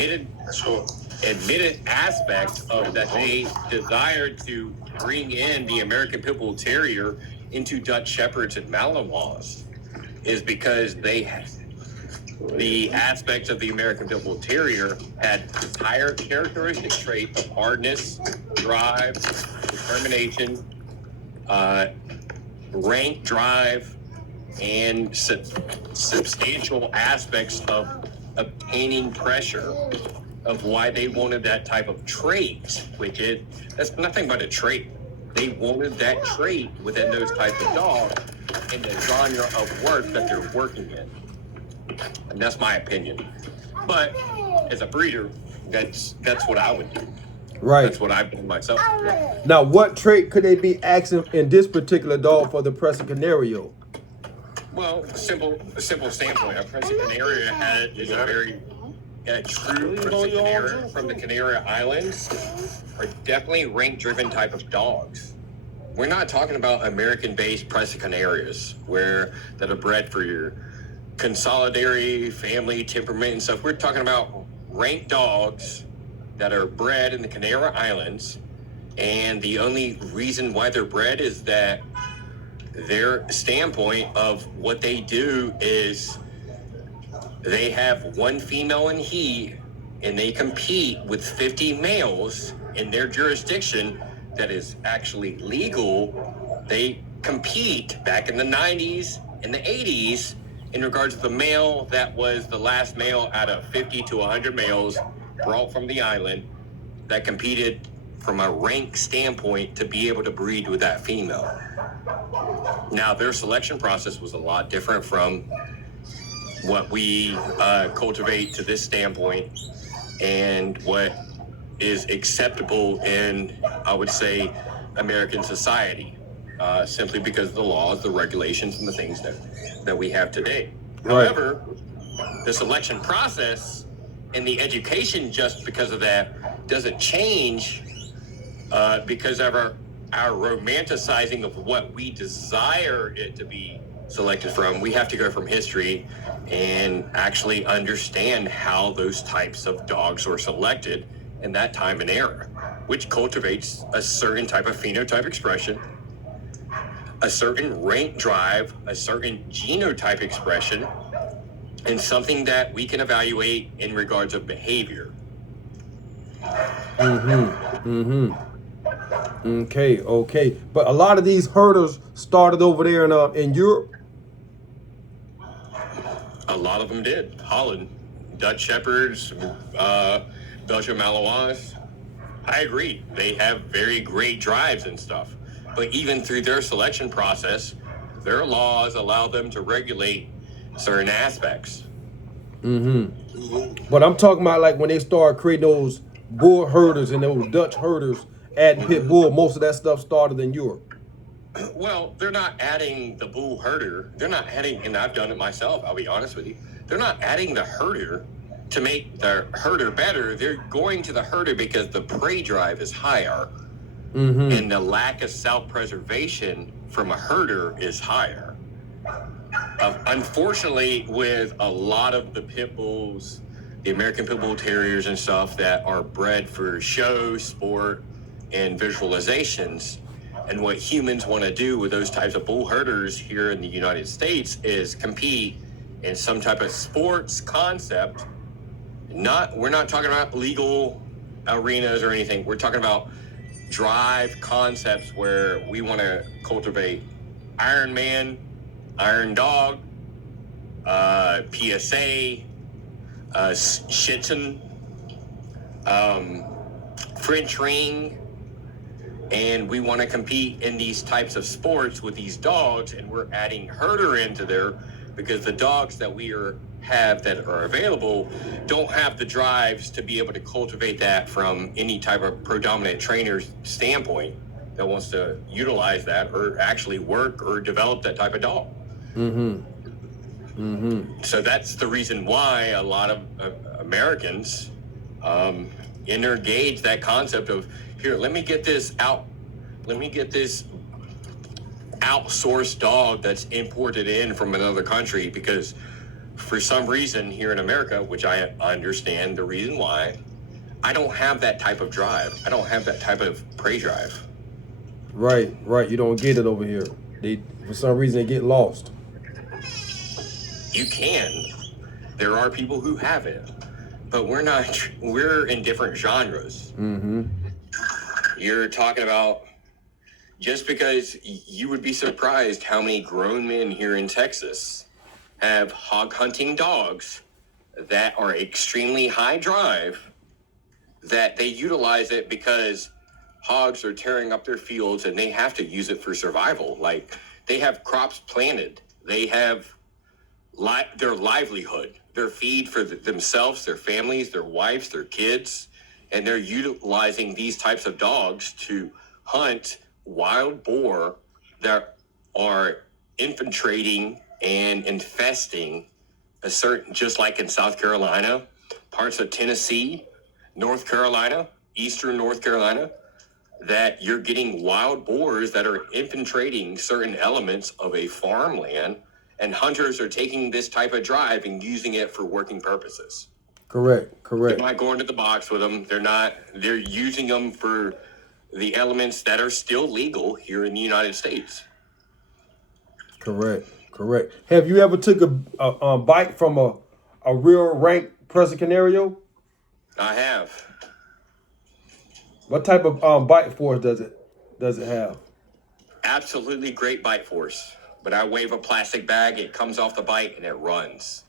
admitted aspect of that they desired to bring in the American Pit Bull Terrier into Dutch Shepherds and Malinois is because the aspects of the American Pit Bull Terrier had higher characteristic traits of hardness, drive, determination, rank drive, and substantial aspects of obtaining pressure, of why they wanted that type of trait, that's nothing but a trait. They wanted that trait within those types of dogs in the genre of work that they're working in. And that's my opinion. But as a breeder, that's what I would do. Right. That's what I've done myself. Now, what trait could they be asking in this particular dog for the Presa Canario? Well, simple standpoint. A Presa Canario is a very true Presa Canario from the Canary Islands are definitely rank-driven type of dogs. We're not talking about American-based Presa Canarios that are bred for your consolidatory family temperament and stuff. We're talking about rank dogs that are bred in the Canary Islands, and the only reason why they're bred is that their standpoint of what they do is they have one female in heat, and they compete with 50 males in their jurisdiction that is actually legal. They compete back in the 90s and the 80s in regards to the male that was the last male out of 50 to 100 males brought from the island that competed from a rank standpoint to be able to breed with that female. Now, their selection process was a lot different from what we cultivate to this standpoint and what is acceptable in, I would say, American society, simply because of the laws, the regulations, and the things that we have today. Right. However, the selection process and the education just because of that doesn't change because of our romanticizing of what we desire it to be selected from. We have to go from history and actually understand how those types of dogs were selected in that time and era, which cultivates a certain type of phenotype expression, a certain rank drive, a certain genotype expression, and something that we can evaluate in regards of behavior. Okay. But a lot of these herders started over there in Europe. A lot of them did. Holland, Dutch Shepherds, Belgian Malinois. I agree. They have very great drives and stuff. But even through their selection process, their laws allow them to regulate certain aspects. But I'm talking about like when they start creating those bull herders and those Dutch herders adding pit bull, most of that stuff started in Europe. Well, they're not adding the bull herder. They're not adding, and I've done it myself, I'll be honest with you. They're not adding the herder to make the herder better. They're going to the herder because the prey drive is higher. And the lack of self-preservation from a herder is higher. Unfortunately, with a lot of the pit bulls, the American Pit Bull Terriers and stuff that are bred for show, sport, and visualizations, and what humans want to do with those types of bull herders here in the United States is compete in some type of sports concept. We're not talking about legal arenas or anything. We're talking about drive concepts where we want to cultivate Iron Man, Iron Dog, PSA, Shitten, French Ring, and we want to compete in these types of sports with these dogs, and we're adding herder into there because the dogs that we have that are available don't have the drives to be able to cultivate that from any type of predominant trainer's standpoint that wants to utilize that or actually work or develop that type of dog. So that's the reason why a lot of Americans engage that concept of, here, let me get this outsourced dog that's imported in from another country, because for some reason here in America, which I understand the reason why, I don't have that type of drive. I don't have that type of prey drive. Right. You don't get it over here. They, for some reason, they get lost. You can. There are people who have it, but we're not. We're in different genres. Mm-hmm. You're talking about, just because you would be surprised how many grown men here in Texas have hog hunting dogs that are extremely high drive, that they utilize it because hogs are tearing up their fields and they have to use it for survival. Like, they have crops planted. They have their livelihood, their feed for themselves, their families, their wives, their kids, and they're utilizing these types of dogs to hunt wild boar that are infiltrating and infesting a certain, just like in South Carolina, parts of Tennessee, North Carolina, eastern North Carolina, that you're getting wild boars that are infiltrating certain elements of a farmland, and hunters are taking this type of drive and using it for working purposes. Correct. They're not going to the box with them. They're using them for the elements that are still legal here in the United States. Correct. Have you ever took a bite from a real rank Presa Canario? I have. What type of bite force does it have? Absolutely great bite force. But I wave a plastic bag, it comes off the bite, and it runs.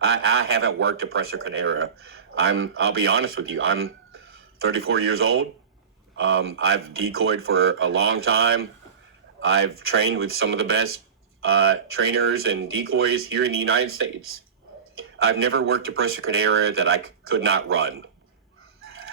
I haven't worked a Presa Canario. I'll be honest with you, I'm 34 years old. I've decoyed for a long time. I've trained with some of the best trainers and decoys here in the United States. I've never worked a Presa Canario that I could not run.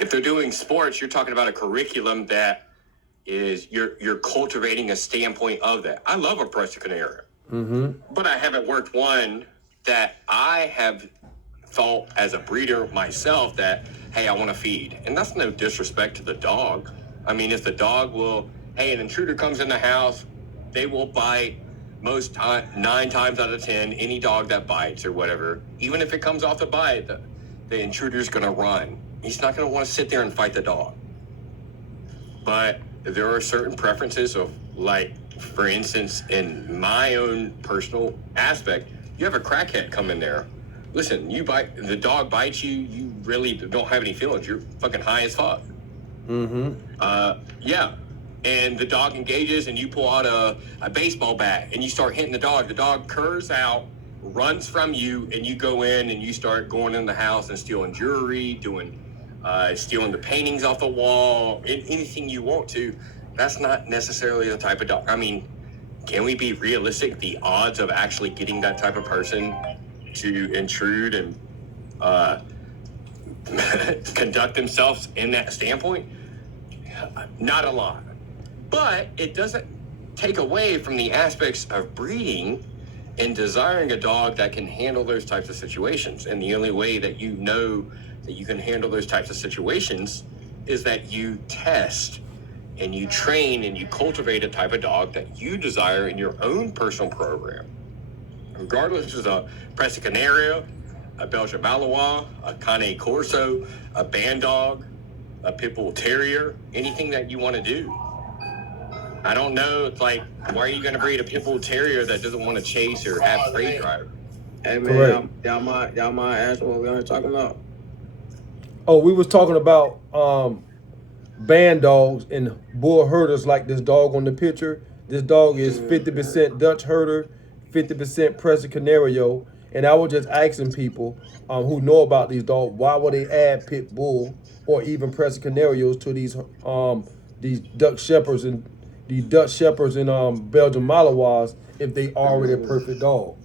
If they're doing sports, you're talking about a curriculum that is you're cultivating a standpoint of that. I love a Presa Canario, but I haven't worked one that I have thought as a breeder myself that, hey, I want to feed. And that's no disrespect to the dog. I mean, if the dog will, hey, an intruder comes in the house, they will bite 9 times out of 10, any dog that bites or whatever. Even if it comes off the bite, the intruder's going to run. He's not going to want to sit there and fight the dog. But there are certain preferences of, like, for instance, in my own personal aspect, you have a crackhead come in there. Listen, the dog bites you, you really don't have any feelings. You're fucking high as fuck. Yeah. And the dog engages and you pull out a baseball bat and you start hitting the dog. The dog curves out, runs from you, and you go in and you start going in the house and stealing jewelry, stealing the paintings off the wall, anything you want to. That's not necessarily the type of dog. I mean, can we be realistic? The odds of actually getting that type of person to intrude and conduct themselves in that standpoint, not a lot. But it doesn't take away from the aspects of breeding and desiring a dog that can handle those types of situations. And the only way that you know that you can handle those types of situations is that you test and you train and you cultivate a type of dog that you desire in your own personal program. Regardless of a Presa Canario, a Belgian Malinois, a Cane Corso, a band dog, a pit bull terrier, anything that you want to do. I don't know. It's like, why are you going to breed a pit bull terrier that doesn't want to chase or have prey drive? Hey man, y'all mind asking what we're talking about? Oh, we was talking about band dogs and bull herders, like this dog on the picture. This dog is 50% Dutch herder, 50% Presa Canario. And I was just asking people who know about these dogs, why would they add pit bull or even Presa Canarios to these Dutch Shepherds and Belgian Malinois if they already a perfect dog?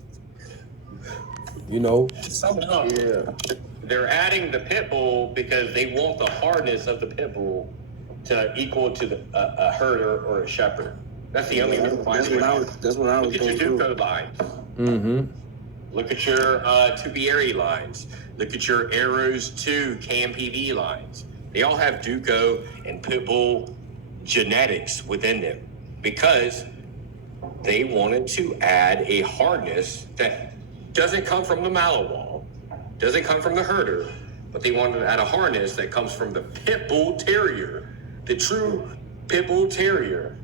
You know? Yeah. They're adding the pit bull because they want the hardness of the pit bull to equal to a herder or a shepherd. That's the only reason. That's what I was. Look at your Duco lines. Look at your Tubieri lines. Look at your Arrows 2 KMPV lines. They all have Duco and pit bull genetics within them because they wanted to add a hardness that doesn't come from the Malinois, doesn't come from the herder, but they wanted to add a harness that comes from the pit bull terrier, the true pit bull terrier,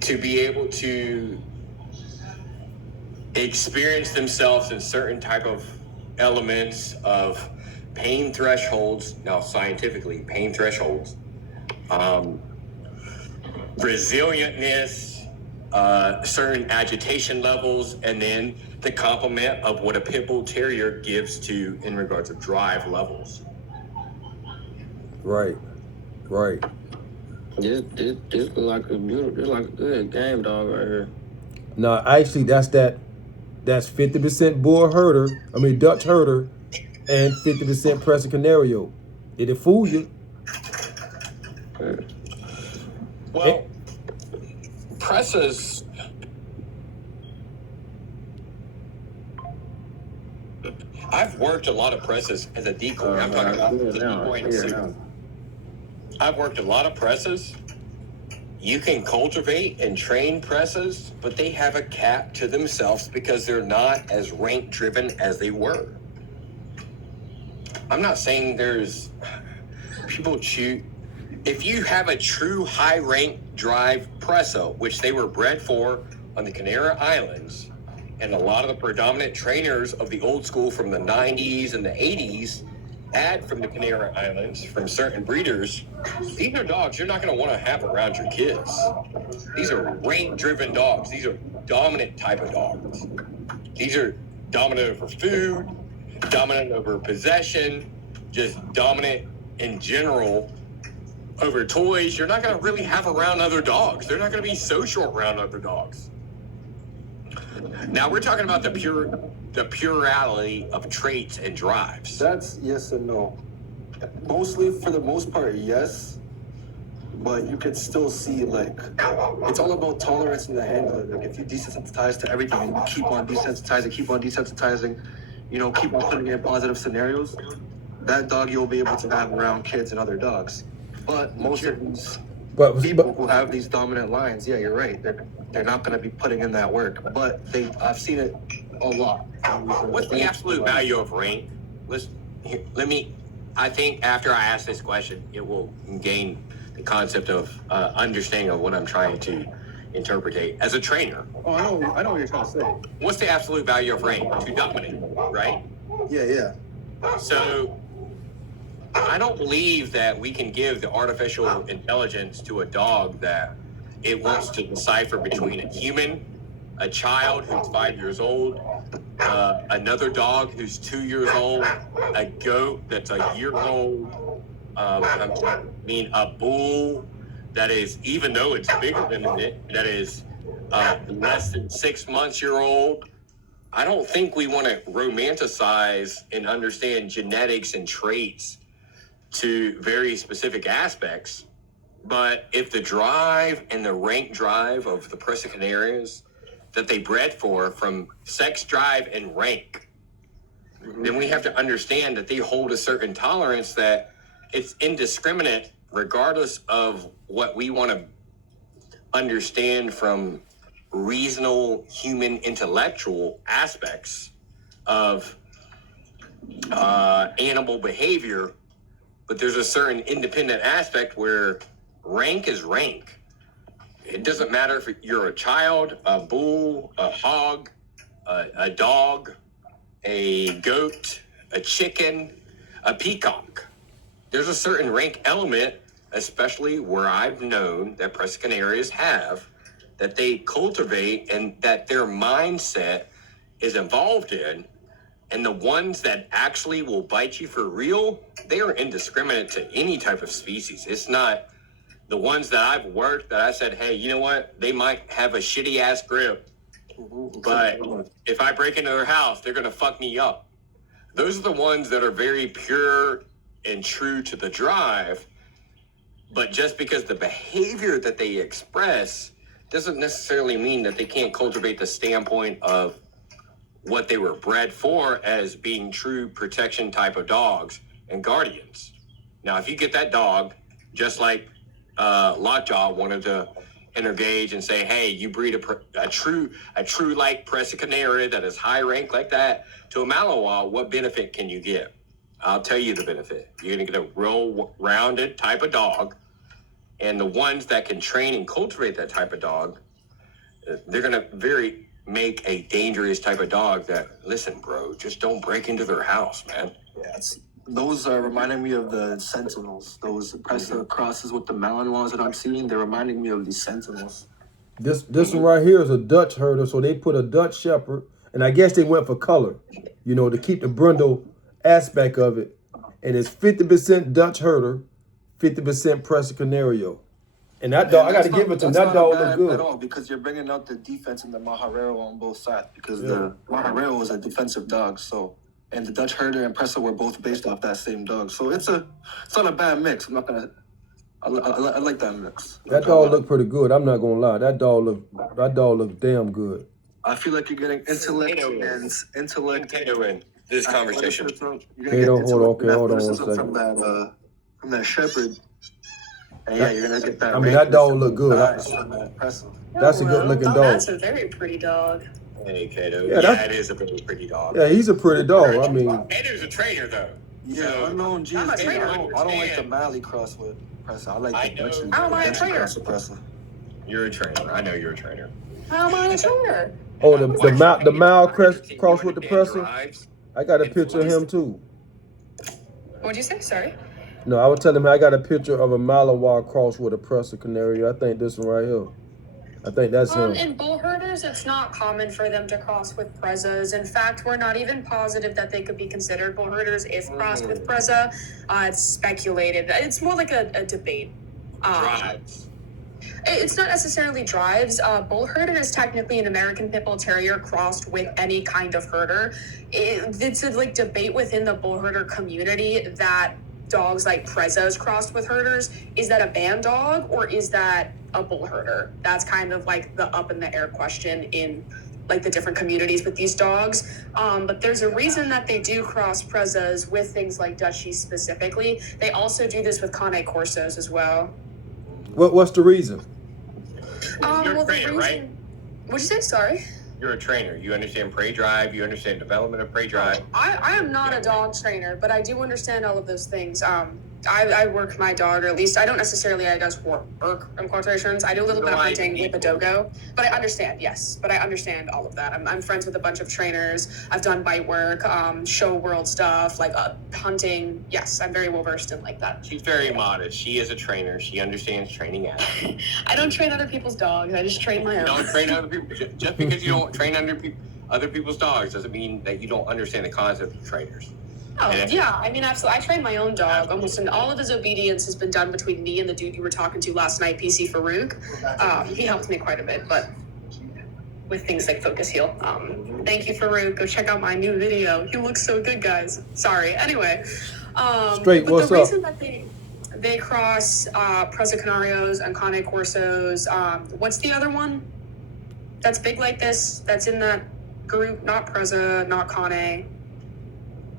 to be able to experience themselves in certain type of elements of pain thresholds. Now, scientifically, pain thresholds, resilientness, certain agitation levels, and then the complement of what a pit bull terrier gives to in regards of drive levels. Right. This look like a beautiful, this like a good game dog right here. No, actually, that's 50% bull herder. I mean Dutch herder, and 50% Presa Canario. Did it fool you? Well, Presas. I've worked a lot of presses as a decoy. I'm talking about the decoy and suit. I've worked a lot of presses. You can cultivate and train presses, but they have a cap to themselves because they're not as rank driven as they were. I'm not saying there's people choose. If you have a true high rank drive Presa, which they were bred for on the Canary Islands, and a lot of the predominant trainers of the old school from the 90s and the 80s had from the Canary Islands, from certain breeders, these are dogs you're not going to want to have around your kids. These are rank-driven dogs. These are dominant type of dogs. These are dominant over food, dominant over possession, just dominant in general over toys. You're not going to really have around other dogs. They're not going to be social around other dogs. Now we're talking about the plurality of traits and drives. That's yes and no. Mostly, for the most part, yes. But you could still see, like, it's all about tolerance and the handler. Like, if you desensitize to everything and you keep on desensitizing, you know, keep on putting in positive scenarios, that dog you'll be able to have around kids and other dogs. But most of these people who have these dominant lines, yeah, you're right. They're not going to be putting in that work. But I've seen it a lot. What's the absolute value of rank? I think after I ask this question, it will gain the concept of understanding of what I'm trying to interpretate as a trainer. Oh, I know what you're trying to say. What's the absolute value of rank? To dominate, right? Yeah. So I don't believe that we can give the artificial intelligence to a dog that it wants to decipher between a human, a child who's 5 years old, another dog who's 2 years old, a goat that's a year old, a bull that is, even though it's bigger than it, that is less than 6 months year old. I don't think we want to romanticize and understand genetics and traits to very specific aspects. But if the drive and the rank drive of the Presa Canarios that they bred for from sex drive and rank, then we have to understand that they hold a certain tolerance that it's indiscriminate regardless of what we want to understand from reasonable human intellectual aspects of animal behavior. But there's a certain independent aspect where rank is rank. It doesn't matter if you're a child, a bull, a hog, a dog, a goat, a chicken, a peacock. There's a certain rank element, especially where I've known that Presa Canarios have, that they cultivate and that their mindset is involved in. And the ones that actually will bite you for real, they are indiscriminate to any type of species. It's not the ones that I've worked that I said, hey, you know what? They might have a shitty ass grip, but if I break into their house, they're going to fuck me up. Those are the ones that are very pure and true to the drive. But just because the behavior that they express doesn't necessarily mean that they can't cultivate the standpoint of what they were bred for as being true protection type of dogs and guardians. Now, if you get that dog, just like Lockjaw wanted to engage and say, hey, you breed a true like Presa Canario that is high rank like that to a Malinois, what benefit can you get? I'll tell you the benefit. You're going to get a real rounded type of dog. And the ones that can train and cultivate that type of dog, they're going to make a dangerous type of dog that, listen, bro, just don't break into their house, man. Yeah, those are reminding me of the Sentinels. Those Presa crosses with the Malinois that I'm seeing, they're reminding me of these Sentinels. This one right here is a Dutch herder, so they put a Dutch Shepherd, and I guess they went for color, you know, to keep the brindle aspect of it. And it's 50% Dutch herder, 50% Presa Canario. And that dog, I got to give it to him. That dog look good at all, because you're bringing out the defense in the Maharero on both sides, because the Maharero is a defensive dog, so. And the Dutch herder and Presa were both based off that same dog, so it's not a bad mix. I'm not gonna. I like that mix. That dog look pretty good. I'm not gonna lie. That dog look damn good. I feel like you're getting intellect and intellect. Kato in this conversation. Kato, hold on one second. From that shepherd. And yeah, you're gonna get that. I mean, that dog look good. Presa. That's a good looking dog. That's a very pretty dog. Hey, Kato. Yeah, it is a very pretty dog. Yeah, he's a pretty dog. I mean, Kato's a trainer, though. Yeah, unknown G's. I'm a trainer. I don't like the Mali cross with Presa. I like the Dutch. How am I a trainer? Presa. You're a trainer. I know you're a trainer. How am I a trainer? oh, the Mal cross with the Presa. I got a picture of him too. What'd you say? Sorry. No, I was telling him I got a picture of a Malinois cross with a Presa Canario. I think this one right here. I think that's him. In bull herders, it's not common for them to cross with Presas. In fact, we're not even positive that they could be considered bull herders if crossed with Presa. It's speculated. It's more like a debate. Drives. It's not necessarily drives. Bull herder is technically an American Pit Bull Terrier crossed with any kind of herder. It's a debate within the bull herder community that dogs like Presas crossed with herders. Is that a band dog or is that a bull herder? That's kind of like the up in the air question in the different communities with these dogs. But there's a reason that they do cross Presas with things like Dutchies specifically. They also do this with Cane Corsos as well. What's the reason? You're a trainer, right? What'd you say? Sorry. You're a trainer. You understand prey drive. You understand development of prey drive. I am not a dog trainer, but I do understand all of those things. I work my dog, or at least I don't necessarily, I guess, work in quotations. I do a little bit of hunting with a dogo, but I understand, yes. But I understand all of that. I'm friends with a bunch of trainers. I've done bite work, show world stuff, hunting. Yes, I'm very well versed in that. She's very modest. She is a trainer. She understands training animals. I don't train other people's dogs. I just train my own. You don't train other people. Just because you don't train other people's dogs doesn't mean that you don't understand the concept of trainers. Oh, yeah. I mean, absolutely. I train my own dog. Almost all of his obedience has been done between me and the dude you were talking to last night, PC Farouk. He helped me quite a bit, but with things like Focus Heal. Thank you, Farouk. Go check out my new video. He looks so good, guys. Sorry. Anyway. Straight, but what's the up? reason that they cross Presa Canarios and Cane Corsos. What's the other one that's big like this? That's in that group? Not Presa, not Cane.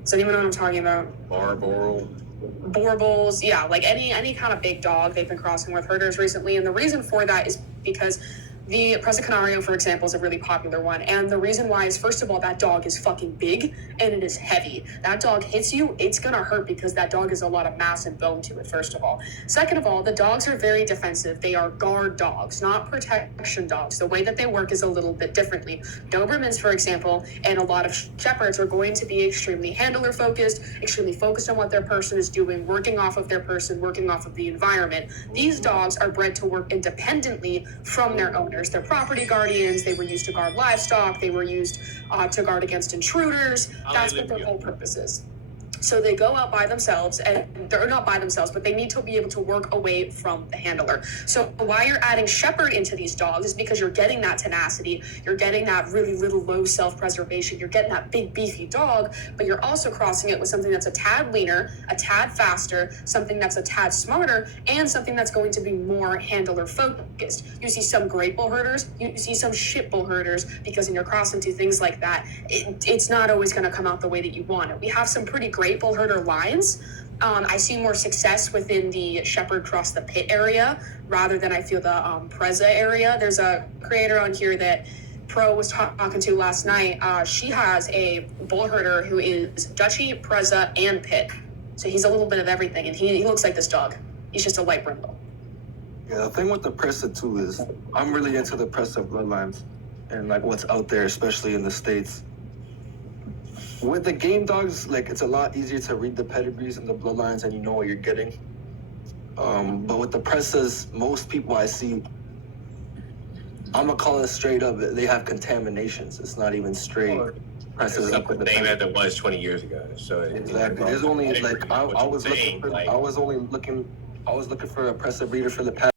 Does anyone know what I'm talking about? Borbals, yeah, any kind of big dog they've been crossing with herders recently. And the reason for that is because the Presa Canario, for example, is a really popular one. And the reason why is, first of all, that dog is fucking big and it is heavy. That dog hits you, it's gonna hurt because that dog has a lot of mass and bone to it, first of all. Second of all, the dogs are very defensive. They are guard dogs, not protection dogs. The way that they work is a little bit differently. Dobermans, for example, and a lot of shepherds are going to be extremely handler focused, extremely focused on what their person is doing, working off of their person, working off of the environment. These dogs are bred to work independently from their owners. They're property guardians. They were used to guard livestock. They were used to guard against intruders. That's what their whole purpose is. So they go out by themselves, and they're not by themselves, but they need to be able to work away from the handler. So why you're adding shepherd into these dogs is because you're getting that tenacity, you're getting that really little low self-preservation, you're getting that big beefy dog, but you're also crossing it with something that's a tad leaner, a tad faster, something that's a tad smarter, and something that's going to be more handler focused. You see some great bull herders, you see some shit bull herders, because when you're crossing two things like that, it's not always going to come out the way that you want it. We have some pretty great bull herder lines, I see more success within the Shepherd Cross the Pit area rather than I feel the Presa area. There's a creator on here that Pro was talking to last night. She has a bull herder who is Dutchy, Presa, and Pit. So he's a little bit of everything, and he looks like this dog. He's just a light brindle. Yeah, the thing with the Presa too is I'm really into the Presa bloodlines and like what's out there, especially in the States. With the game dogs, like it's a lot easier to read the pedigrees and the bloodlines and you know what you're getting. But with the Presas, most people I see, I'm gonna call it straight up, they have contaminations. It's not even straight It's Presas. not the same as it was 20 years ago. So Exactly. There's only like I was looking for a Presa breeder for the past